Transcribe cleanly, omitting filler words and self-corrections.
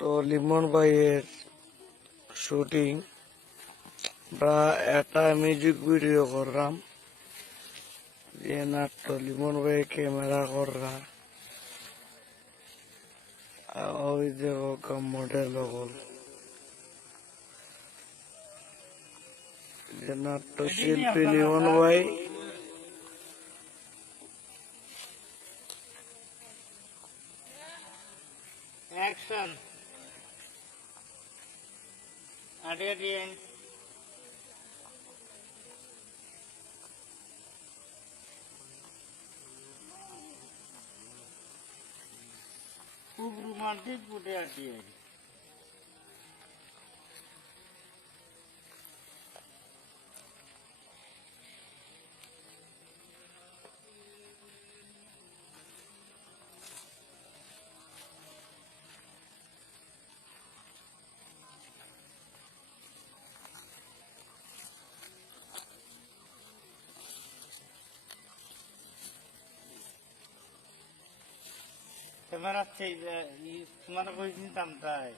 তো লিমন ভাইয়ের শুটিং আমরা একটা মিউজিক ভিডিও করলাম যে নাট্য লিমন ভাই ক্যামেরা কররা ওই দেখো মডেল হল যে নাট্য শিল্পী লিমন ভাই Action. Adrian. খুব রোমান্টিক ফুটে আটিয়ে ক্যামেরা তোমার কইছি তামটাই